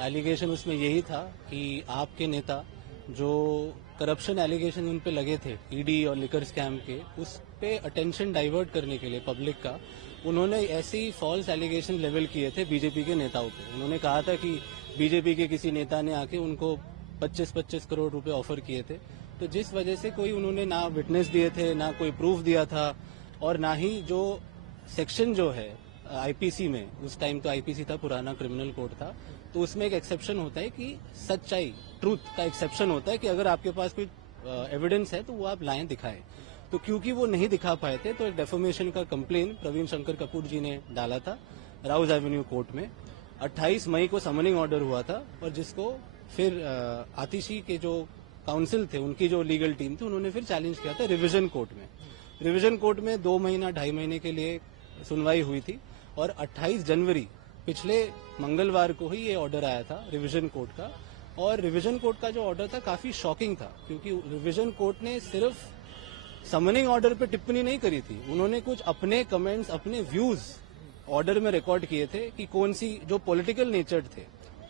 Allegation उसमें यही था कि आपके नेता जो करप्शन एलिगेशन उन पे लगे थे ईडी और लिकर स्कैम के, उस पे अटेंशन डाइवर्ट करने के लिए पब्लिक का उन्होंने ऐसे ही फॉल्स एलिगेशन लेवल किए थे बीजेपी के नेताओं पे। उन्होंने कहा था कि बीजेपी के किसी नेता ने आके उनको 25-25 करोड़ रुपए ऑफर किए थे, तो जिस वजह से कोई उन्होंने ना विटनेस दिए थे, ना कोई प्रूफ दिया था, और ना ही जो सेक्शन जो है आईपीसी में, उस टाइम तो आईपीसी था, पुराना क्रिमिनल कोड था, तो उसमें एक एक्सेप्शन होता है कि सच्चाई, ट्रूथ का एक्सेप्शन होता है कि अगर आपके पास कोई एविडेंस है तो वो आप लाएं, दिखाएं। तो क्योंकि वो नहीं दिखा पाए थे, तो एक डेफोमेशन का कंप्लेन प्रवीण शंकर कपूर जी ने डाला था राउज एवेन्यू कोर्ट में। 28 मई को समनिंग ऑर्डर हुआ था, और जिसको फिर आतिशी के जो काउंसिल थे, उनकी जो लीगल टीम थी, उन्होंने फिर चैलेंज किया था रिवीजन कोर्ट में। रिवीजन कोर्ट में 2 महीना 2.5 महीने के लिए सुनवाई हुई थी, और 28 जनवरी पिछले मंगलवार को ही ये ऑर्डर आया था रिवीजन कोर्ट का। और रिवीजन कोर्ट का जो ऑर्डर था काफी शॉकिंग था, क्योंकि रिवीजन कोर्ट ने सिर्फ समनिंग ऑर्डर पे टिप्पणी नहीं करी थी, उन्होंने कुछ अपने कमेंट्स, अपने व्यूज ऑर्डर में रिकॉर्ड किए थे कि कौन सी जो पॉलिटिकल नेचर थे,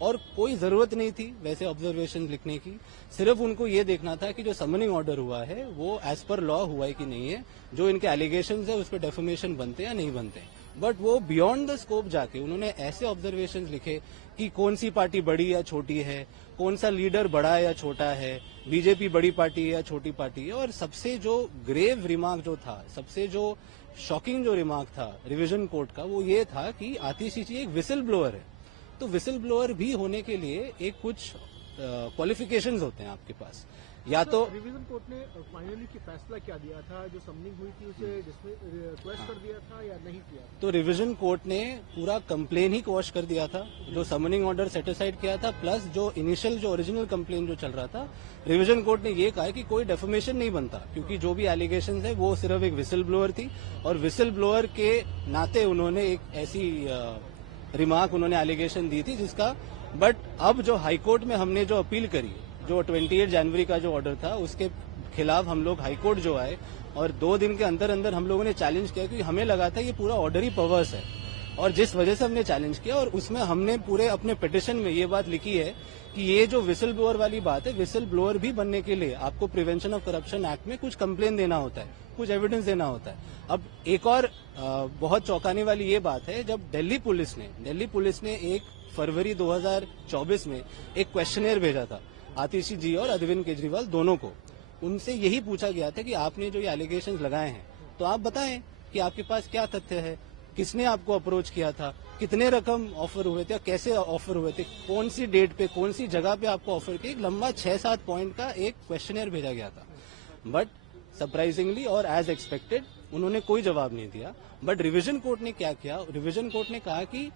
और कोई जरूरत नहीं थी वैसे ऑब्जर्वेशन लिखने की। सिर्फ उनको ये देखना था कि जो समनिंग ऑर्डर हुआ है वो एज पर लॉ हुआ है कि नहीं है, जो इनके एलिगेशंस है उस पर डेफोमेशन बनते या नहीं बनते। बट वो बियॉन्ड द स्कोप जाके उन्होंने ऐसे ऑब्जर्वेशन लिखे कि कौन सी पार्टी बड़ी या छोटी है, कौन सा लीडर बड़ा है या छोटा है, बीजेपी बड़ी पार्टी है या छोटी पार्टी है। और सबसे जो ग्रेव रिमार्क जो था, सबसे जो शॉकिंग जो रिमार्क था रिवीजन कोर्ट का, वो ये था कि आतिशी जी एक विसिल ब्लोअर है। तो विसिल ब्लोअर भी होने के लिए एक कुछ क्वालिफिकेशंस होते हैं आपके पास, या तो रिवीजन कोर्ट ने फाइनली की फैसला क्या दिया था, जो समनिंग हुई थी उसे रिक्वेस्ट कर दिया था या नहीं किया? तो रिवीजन कोर्ट ने पूरा कंप्लेन ही क्वॉश कर दिया था, जो समनिंग ऑर्डर सेटिसाइड किया था, प्लस जो इनिशियल जो ओरिजिनल कंप्लेन जो चल रहा था, रिवीजन कोर्ट ने ये कहा कि कोई डेफोमेशन नहीं बनता, क्योंकि जो भी एलिगेशन है वो सिर्फ एक विसिल ब्लोअर थी, और विसिल ब्लोअर के नाते उन्होंने एक ऐसी रिमार्क उन्होंने एलिगेशन दी थी जिसका। बट अब जो हाईकोर्ट में हमने जो अपील करी, जो 28 जनवरी का जो ऑर्डर था, उसके खिलाफ हम लोग हाईकोर्ट जो आए, और 2 दिन के अंदर अंदर हम लोगों ने चैलेंज किया, क्योंकि हमें लगा था ये पूरा ऑर्डर ही पर्वर्स है। और जिस वजह से हमने चैलेंज किया, और उसमें हमने पूरे अपने पिटिशन में ये बात लिखी है कि ये जो विसिल ब्लोअर वाली बात है, विसिल ब्लोअर भी बनने के लिए आपको प्रिवेंशन ऑफ करप्शन एक्ट में कुछ कंप्लेन देना होता है, कुछ एविडेंस देना होता है। अब एक और बहुत चौंकाने वाली ये बात है, जब दिल्ली पुलिस ने 1 फरवरी 2024 में एक क्वेश्चनेयर भेजा था आतिशी जी और अरविंद केजरीवाल दोनों को। उनसे यही पूछा गया था कि आपने जो ये एलिगेशन लगाए हैं, तो आप बताएं कि आपके पास क्या तथ्य है, किसने आपको अप्रोच किया था, कितने रकम ऑफर हुए थे, कैसे ऑफर हुए थे, कौन सी डेट पे, कौन सी जगह पे आपको ऑफर किया। एक लंबा 6-7 पॉइंट का एक क्वेश्चनेयर भेजा गया था, बट सरप्राइजिंगली और एज एक्सपेक्टेड उन्होंने कोई जवाब नहीं दिया। बट रिवीजन कोर्ट ने क्या किया, रिवीजन कोर्ट ने कहा कि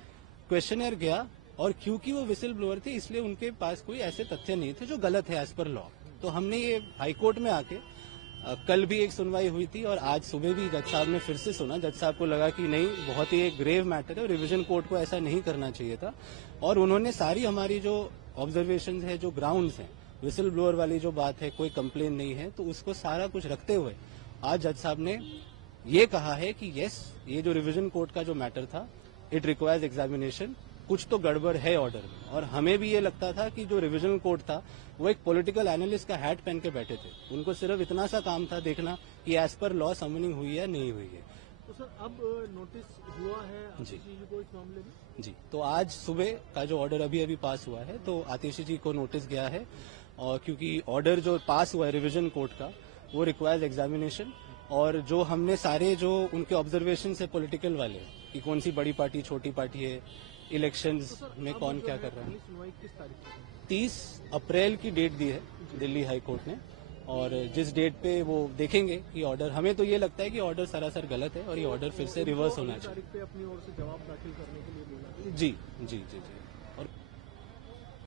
क्वेश्चनेयर गया, और क्योंकि वो विसिल ब्लोअर थे इसलिए उनके पास कोई ऐसे तथ्य नहीं थे जो गलत है एज पर लॉ। तो हमने ये हाईकोर्ट में आके कल भी एक सुनवाई हुई थी, और आज सुबह भी जज साहब ने फिर से सुना। जज साहब को लगा कि नहीं, बहुत ही एक ग्रेव मैटर है, रिवीजन कोर्ट को ऐसा नहीं करना चाहिए था, और उन्होंने सारी हमारी जो ऑब्जर्वेशन है, जो ग्राउंड्स हैं, विसिल ब्लोअर वाली जो बात है, कोई कंप्लेन नहीं है, तो उसको सारा कुछ रखते हुए आज जज साहब ने ये कहा है कि यस, ये जो रिवीजन कोर्ट का जो मैटर था, इट रिक्वायर्स एग्जामिनेशन, कुछ तो गड़बड़ है ऑर्डर में। और हमें भी ये लगता था कि जो रिवीजन कोर्ट था वो एक पॉलिटिकल एनालिस्ट का हैट पहन के बैठे थे, उनको सिर्फ इतना सा काम था देखना कि एज पर लॉ समनिंग हुई है नहीं हुई है। तो सर अब नोटिस हुआ है जी को इस मामले में? जी, तो आज सुबह का जो ऑर्डर अभी पास हुआ है, तो आतिशी जी को नोटिस गया है, और क्योंकि ऑर्डर जो पास हुआ है रिवीजन कोर्ट का वो रिक्वायर्स एग्जामिनेशन, और जो हमने सारे जो उनके ऑब्जर्वेशन है पॉलिटिकल वाले कि कौन सी बड़ी पार्टी छोटी पार्टी है, इलेक्शंस में कौन क्या कर रहा है, सुनवाई किस तारीख को? 30 अप्रैल की डेट दी है दिल्ली हाई कोर्ट ने, और जिस डेट पे वो देखेंगे कि ऑर्डर, हमें तो ये लगता है कि ऑर्डर सरासर गलत है और ये ऑर्डर फिर से रिवर्स होना चाहिए। तारीख पे अपनी ओर से जवाब दाखिल करने के लिए बोला। जी जी जी जी।